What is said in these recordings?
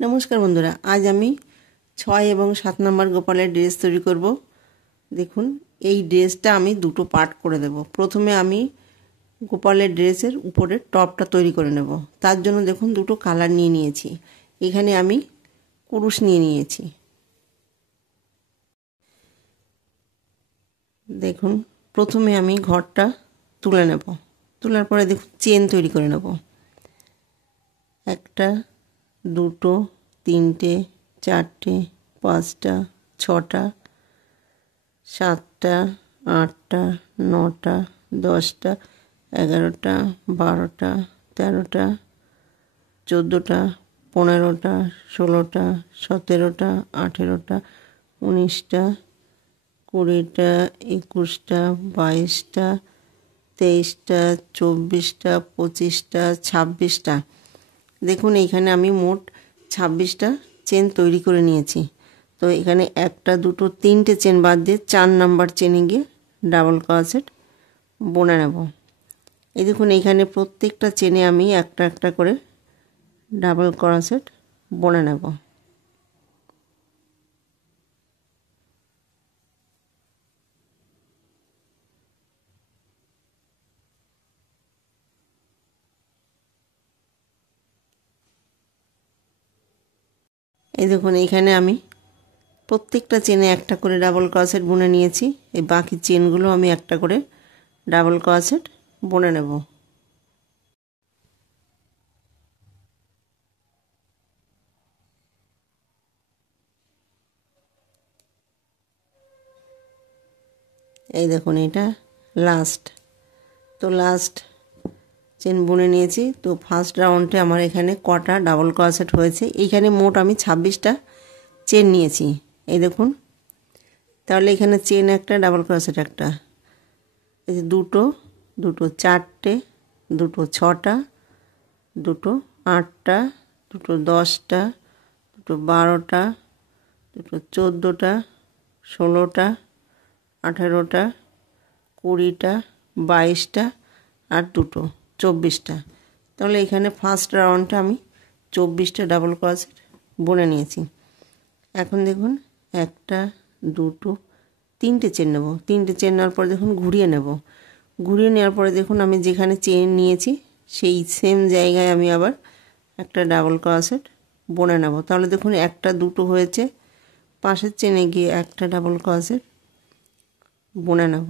নমস্কার বন্ধুরা, আজ আমি 6 এবং 7 নম্বর গোপালের ড্রেস তৈরি করব। দেখুন, এই ড্রেসটা আমি দুটো পার্ট করে দেব। প্রথমে আমি গোপালের ড্রেসের উপরে টপটা তৈরি করে নেব। তার জন্য দেখুন দুটো কালার নিয়ে নিয়েছি। এখানে আমি কুরুশ নিয়ে নিয়েছি। দেখুন, প্রথমে আমি ঘরটা তুলে নেব। তোলার পরে দেখুন চেন তৈরি করে নেব। একটা, দুটো, তিনটে, চারটে, পাঁচটা, ছটা, সাতটা, আটটা, নটা, 10টা, 11টা, 12টা, 13টা, 14টা, 15টা, 16টা, 17টা, 18টা, 19টা, 20টা, 21টা, 22টা, 23টা, 24টা, 25টা, 26টা। দেখুন, এইখানে আমি মোট 26টা চেন তৈরি করে নিয়েছি। তো এখানে একটা, দুটো, তিনটে চেন বাদ দিয়ে 4 নাম্বার চেনে গিয়ে ডাবল ক্রোশেট বুনে নেব। এই দেখুন, এইখানে প্রত্যেকটা চেনে আমি একটা একটা করে ডাবল ক্রোশেট বুনে নেব। এই দেখুন, এইখানে আমি প্রত্যেকটা চেনে একটা করে ডাবল ক্রোশেট বুনে নিয়েছি। এই বাকি চেনগুলো আমি একটা করে ডাবল ক্রোশেট বুনে নেব। এই দেখুন, এটা লাস্ট। তো লাস্ট চেন বুনে নিয়েছি। তো ফার্স্ট রাউন্ডে আমার এখানে কটা ডাবল ক্রোশেট হয়েছে, এইখানে মোট আমি 26টা চেন নিয়েছি। এই দেখুন, তাহলে এখানে চেন একটা, ডাবল ক্রোশেট একটা, এই যে দুটো, দুটো চারটে, দুটো ছটা, দুটো আটটা, দুটো 10টা, দুটো 12টা, দুটো 14টা, 16টা, 18টা, 20টা, 22টা আর দুটো 24টা। তাহলে এখানে ফার্স্ট রাউন্ডটা আমি 24টা ডাবল ক্রোশেট বুনে নিয়েছি। এখন দেখুন, একটা, দুটো, তিনটে চেন নেব। তিনটে চেন নেওয়ার পরে দেখুন ঘুরিয়ে নেব। ঘুরিয়ে নেওয়ার পরে দেখুন, আমি যেখানে চেন নিয়েছি সেই সেম জায়গায় আমি আবার একটা ডাবল ক্রোশেট বুনে নেব। তাহলে দেখুন, একটা, দুটো হয়েছে। পাশের চেনে গিয়ে একটা ডাবল ক্রোশেট বুনে নেব।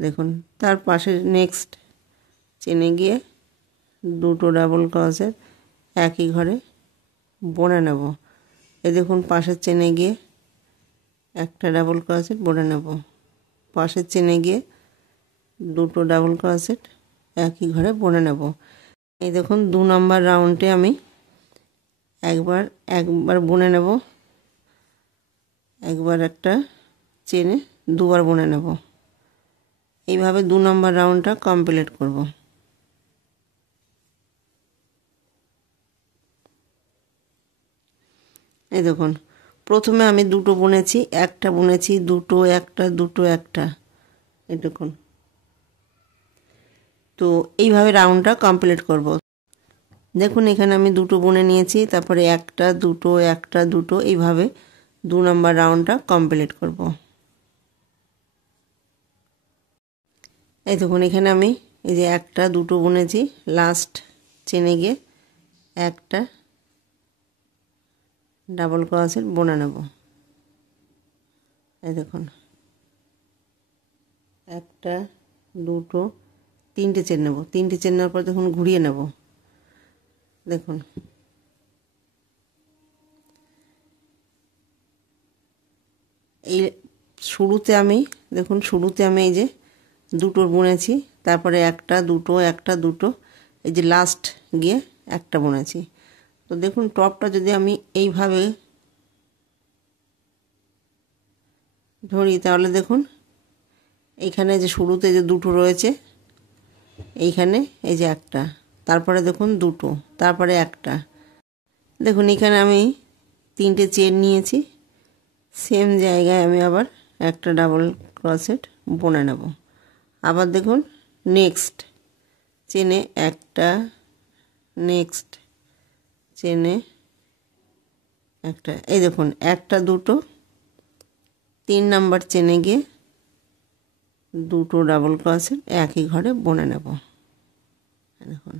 দেখুন, তার পাশে নেক্সট চেনে গিয়ে দুটো ডাবল ক্রোশেট একই ঘরে বুনে নেব। এই দেখুন, পাশের চেনে গিয়ে একটা ডাবল ক্রোশেট বুনে নেব। পাশের চেনে গিয়ে দুটো ডাবল ক্রোশেট একই ঘরে বুনে নেব। এই দেখুন, 2 নম্বর রাউন্ডে আমি একবার বুনে নেব, একবার একটা চেনে দুবার বুনে নেব। এইভাবে 2 নম্বর রাউন্ডটা কমপ্লিট করব। এই দেখুন, প্রথমে আমি দুটো বুনেছি, একটা বুনেছি, দুটো একটা, দুটো একটা। এই দেখুন, তো এইভাবে রাউন্ডটা কমপ্লিট করব। দেখুন, এখানে আমি দুটো বুনে নিয়েছি, তারপরে একটা, দুটো, একটা, দুটো, এইভাবে 2 নম্বর রাউন্ডটা কমপ্লিট করব। এই দেখুন, এখানে আমি এই যে একটা, দুটো বুনেছি, লাস্ট চেনে গিয়ে একটা ডাবল ক্রোশেট বুনে নেব। এই দেখুন, একটা, দুটো, তিনটে চেন নেব। তিনটে চেন নেওয়ার পর দেখুন ঘুরিয়ে নেব। দেখুন, এই শুরুতে আমি এই যে দুটো বুনেছি, তারপরে একটা, দুটো, একটা, দুটো, এই যে লাস্ট গিয়ে একটা বুনেছি। তো দেখুন, টপটা যদি আমি এইভাবে ধরি, তাহলে দেখুন এইখানে যে শুরুতে যে দুটো রয়েছে, এইখানে এই যে একটা, তারপরে দেখুন দুটো, তারপরে একটা। দেখুন, এখানে আমি তিনটে চেন নিয়েছি, সেম জায়গায় আমি আবার একটা ডাবল ক্রোশেট বুনে নেব। আবার দেখুন, নেক্সট চেনে একটা, নেক্সট চেনে একটা, এই দেখুন একটা দুটো 3 নাম্বার চেনে গিয়ে দুটো ডাবল ক্রোশেট একই ঘরে বুনে নেব। দেখুন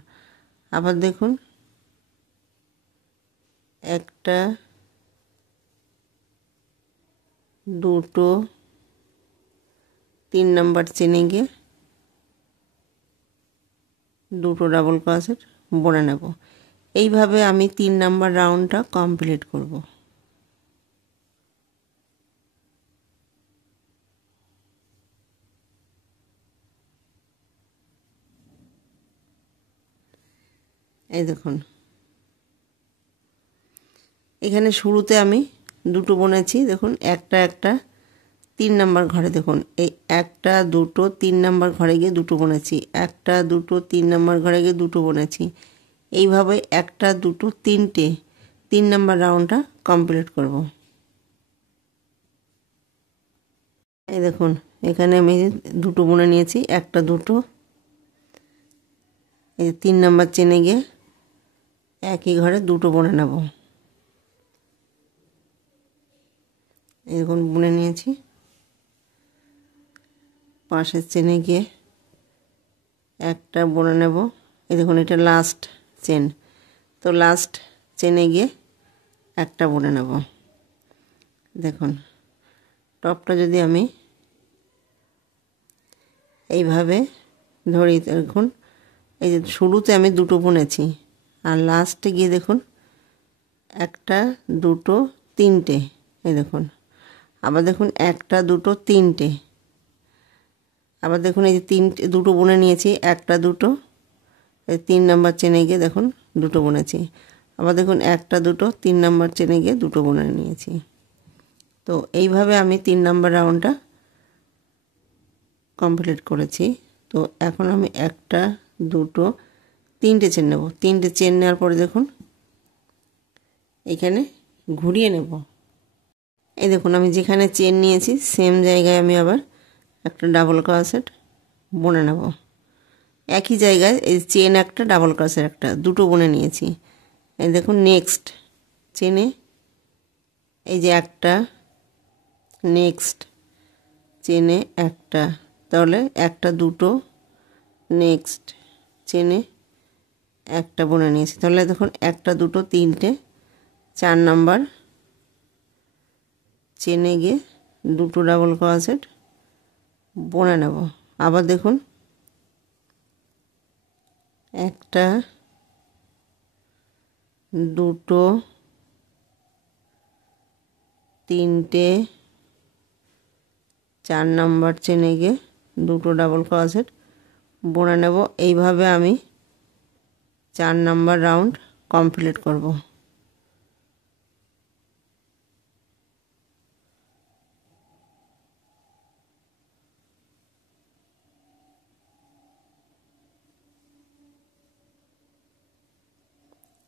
আবার দেখুন একটা দুটো 3 নাম্বার চেনে গিয়ে দুটো ডাবল ক্রোশেট বুনে নেব। এইভাবে আমি 3 নাম্বার রাউন্ডটা কমপ্লিট করব। এই দেখুন এখানে শুরুতে আমি দুটো বুনেছি, দেখুন একটা একটা 3 নাম্বার ঘরে, দেখুন এই একটা দুটো 3 নাম্বার ঘরে গিয়ে দুটো বুনেছি, একটা দুটো 3 নাম্বার ঘরে গিয়ে দুটো বুনেছি। এইভাবে একটা দুটো তিনটে 3 নাম্বার রাউন্ডটা কমপ্লিট করব। এই দেখুন এখানে আমি দুটো বুনে নিয়েছি, একটা দুটো, এই 3 নাম্বার চেনে গিয়ে একই ঘরে দুটো বুনে নেব। এই দেখুন বুনে নিয়েছি, পাশের চেনে গিয়ে একটা বুনে নেব। এই দেখুন এটা লাস্ট চেন, তো লাস্ট চেনে গিয়ে একটা বুনে নেব। দেখুন টপটা যদি আমি এইভাবে ধরি, দেখুন এই যে শুরুতে আমি দুটো বুনেছি আর লাস্টে গিয়ে দেখুন একটা দুটো তিনটে, এই দেখুন আবার দেখুন একটা দুটো তিনটে, আবার দেখুন এই যে তিনটে দুটো বুনে নিয়েছি, একটা দুটো, এই 3 নাম্বার চেনে গিয়ে দেখুন দুটো বুনেছি, আবার দেখুন একটা দুটো 3 নাম্বার চেনে গিয়ে দুটো বুনে নিয়েছি। তো এইভাবে আমি 3 নাম্বার রাউন্ডটা কমপ্লিট করেছি। তো এখন আমি একটা দুটো তিনটে চেন নেব, তিনটে চেন নেওয়ার পরে দেখুন এখানে ঘুরিয়ে নেব। এই দেখুন আমি যেখানে চেন নিয়েছি সেম জায়গায় আমি আবার একটা ডাবল ক্রোশেট বুনে নেব। একই জায়গায় এই চেন একটা ডাবল ক্রোশেট একটা দুটো বুনে নিয়েছি। এই দেখুন নেক্সট চেনে এই যে একটা, নেক্সট চেনে একটা, তাহলে একটা দুটো নেক্সট চেনে একটা বুনে নিয়েছি। তাহলে দেখুন একটা দুটো তিনটে 4 নাম্বার চেনে গিয়ে দুটো ডাবল ক্রোশেট বুনে নেব। আবার দেখুন একটা দুটো তিনটে 4 নাম্বার চেনে গিয়ে দুটো ডাবল ক্রোশেট বুনে নেব। এইভাবে আমি 4 নাম্বার রাউন্ড কমপ্লিট করব।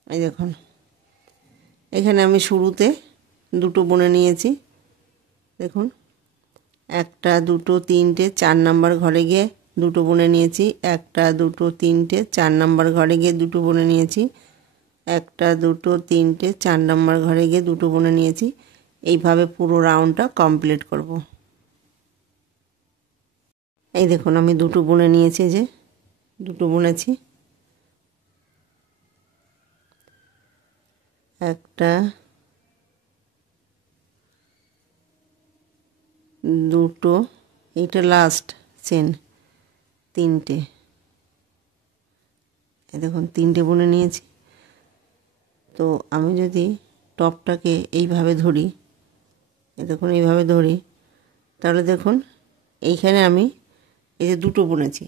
এই দেখুন এখানে আমি শুরুতে দুটো বুনে নিয়েছি, দেখুন একটা দুটো তিনটে 4 নাম্বার ঘরে গিয়ে দুটো বুনে নিয়েছি, একটা দুটো তিনটে 4 নাম্বার ঘরে গিয়ে দুটো বুনে নিয়েছি, একটা দুটো তিনটে 4 নাম্বার ঘরে গিয়ে দুটো বুনে নিয়েছি। এইভাবে পুরো রাউন্ডটা কমপ্লিট করব। এই দেখুন আমি দুটো বুনে নিয়েছি, যে দুটো বুনেছি, একটা দুটো, এইটা লাস্ট চেন তিনটে, এই দেখুন তিনটে বুনে নিয়েছি। তো আমি যদি টপটাকে এইভাবে ধরি, এই দেখুন এইভাবে ধরি, তাহলে দেখুন এইখানে আমি এই যে দুটো বুনেছি,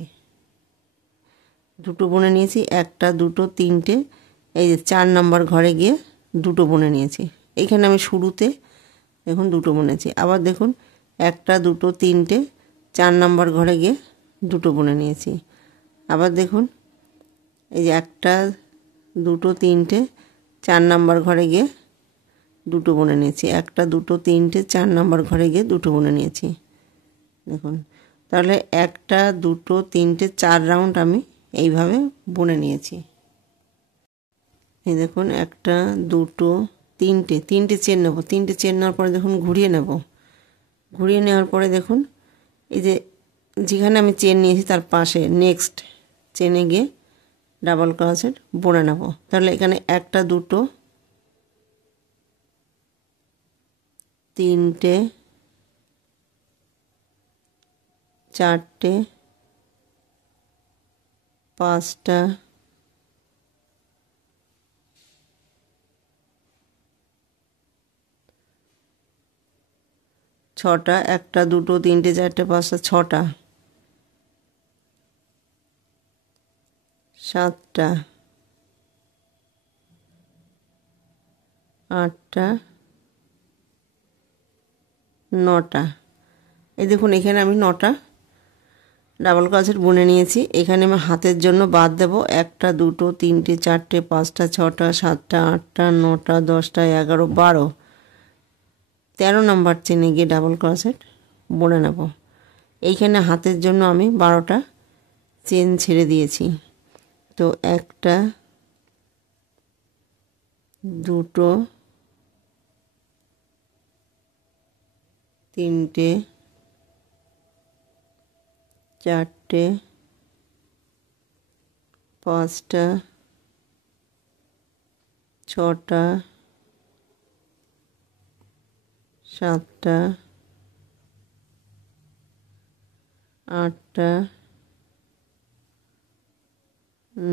দুটো বুনে নিয়েছি, একটা দুটো তিনটে, এই যে 4 নাম্বার ঘরে গিয়ে দুটো বুনে নিয়েছি। এইখানে আমি শুরুতে দেখুন দুটো বুনেছি, আবার দেখুন একটা দুটো তিনটে 4 নাম্বার ঘরে গিয়ে দুটো বুনে নিয়েছি, আবার দেখুন এই যে একটা দুটো তিনটে 4 নাম্বার ঘরে গিয়ে দুটো বুনে নিয়েছি, একটা দুটো তিনটে 4 নাম্বার ঘরে গিয়ে দুটো বুনে নিয়েছি। দেখুন তাহলে একটা দুটো তিনটে 4 রাউন্ড আমি এইভাবে বুনে নিয়েছি। এই দেখুন একটা দুটো তিনটে চেন নেব। তিনটে চেন নেওয়ার পরে দেখুন ঘুরিয়ে নেব। ঘুরিয়ে নেওয়ার পরে দেখুন এই যে যেখানে আমি চেন নিয়েছি তার পাশে নেক্সট চেনে গিয়ে ডাবল ক্রোশেট বুনে নেব। তাহলে এখানে একটা, দুটো, তিনটে, চারটে, পাঁচটা, ছটা, একটা, দুটো, তিনটে, চারটে, পাঁচটা, ছটা, সাতটা, আটটা, নটা। এই দেখুন এখানে আমি নটা ডাবল ক্রোশেট বুনে নিয়েছি। এখানে আমি হাতের জন্য বাদ দেব একটা, দুটো, তিনটে, চারটে, পাঁচটা, ছটা, সাতটা, আটটা, নটা, 10টা, 11, 12, 13 নম্বর চেনে গিয়ে ডাবল ক্রোশেট বুনে নেব। এইখানে হাতের জন্য আমি 12টা চেন ছেড়ে দিয়েছি। তো একটা, দুটো, তিনটে, চারটে, পাঁচটা, ছটা, সাতটা, আটটা,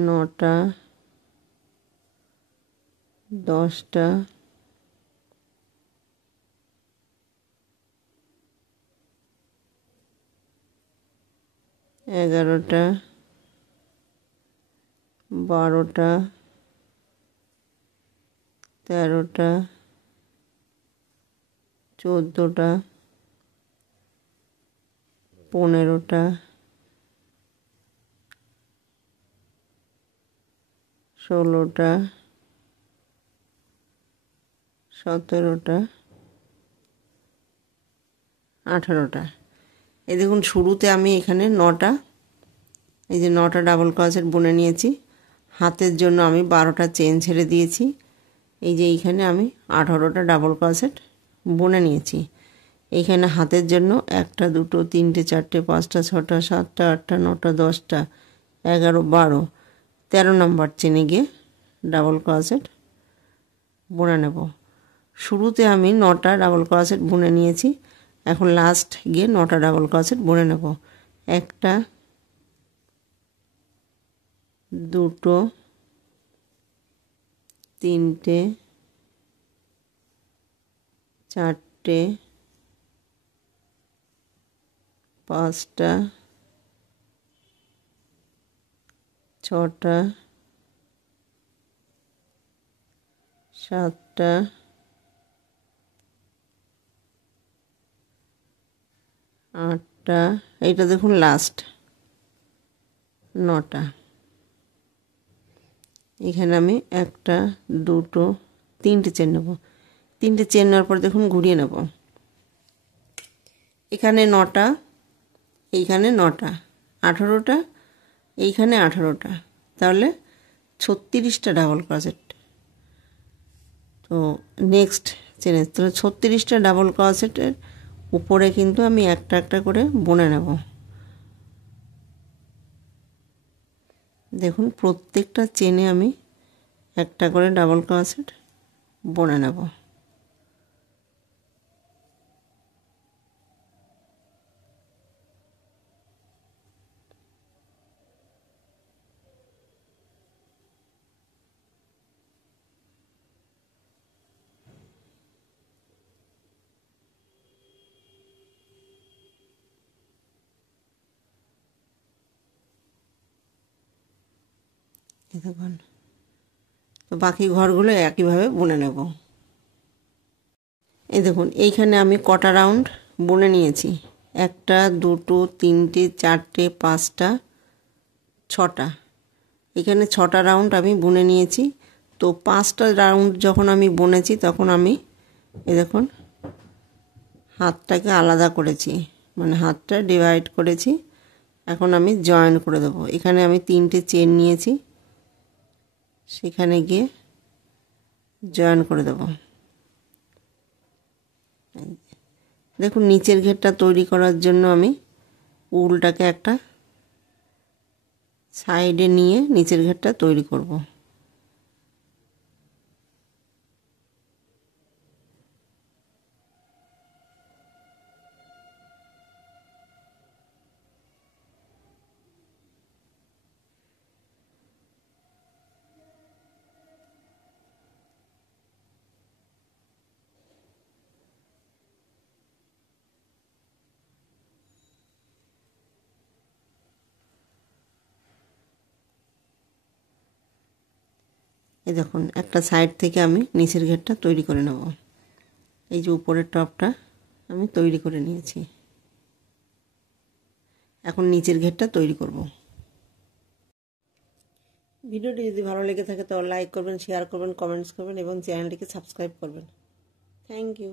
নটা, 10টা, 11টা, 12টা, 13টা, 14টা, 15টা, 16টা, 17টা, 18টা। এই দেখুন শুরুতে আমি এখানে 9টা, এই যে 9টা ডাবল ক্রোশেট বুনে নিয়েছি। হাতের জন্য আমি 12টা চেন ছেড়ে দিয়েছি। এই যে এইখানে আমি 18টা ডাবল ক্রোশেট বুনে নিয়েছি। এইখানে হাতের জন্য একটা, দুটো, তিনটে, চারটে, পাঁচটা, ছটা, সাতটা, আটটা, নটা, 10টা, 11, 12, 13 নম্বর চেনে গিয়ে ডাবল ক্রোশেট বুনে নেব। শুরুতে আমি 9টা ডাবল ক্রোশেট বুনে নিয়েছি। এখন লাস্ট গিয়ে 9টা ডাবল ক্রোশেট বুনে নেব। একটা, দুটো, তিনটে, চারটে, পাঁচটা, ছটা, সাতটা, আটটা, এইটা দেখুন লাস্ট 9টা। এখানে আমি একটা, দুটো, তিনটে চেন নেব। তিনটে চেন নেওয়ার পর দেখুন ঘুরিয়ে নেব। এখানে 9টা, এইখানে 9টা, 18টা, এইখানে 18টা, তাহলে 36টা ডাবল ক্রোশেট। তো নেক্সট চেনে তাহলে 36টা ডাবল ক্রোশেটের উপরে কিন্তু আমি একটা একটা করে বুনে নেব। দেখুন প্রত্যেকটা চেনে আমি একটা করে ডাবল ক্রোশেট বুনে নেব। দেখুন তো বাকি ঘরগুলো একইভাবে বুনে নেব। এই দেখুন এইখানে আমি কটা রাউন্ড বুনে নিয়েছি। একটা, দুটো, তিনটে, চারটে, পাঁচটা, ছটা। এখানে 6টা রাউন্ড আমি বুনে নিয়েছি। তো 5টা রাউন্ড যখন আমি বুনেছি তখন আমি এই দেখুন হাতটাকে আলাদা করেছি, মানে হাতটা ডিভাইড করেছি। এখন আমি জয়েন করে দেবো। এখানে আমি 3টে চেন নিয়েছি, সেখানে গিয়ে জয়েন করে দেবো। দেখুন নিচের ঘেরটা তৈরি করার জন্য আমি উলটাকে একটা সাইডে নিয়ে নিচের ঘেরটা তৈরি করব। এই দেখুন একটা সাইড থেকে আমি নিচের ঘেরটা তৈরি করে নেব। এই যে উপরের টপটা আমি তৈরি করে নিয়েছি, এখন নিচের ঘেরটা তৈরি করব। ভিডিওটি যদি ভালো লেগে থাকে তো লাইক করবেন, শেয়ার করবেন, কমেন্টস করবেন এবং চ্যানেলটিকে সাবস্ক্রাইব করবেন। Thank you.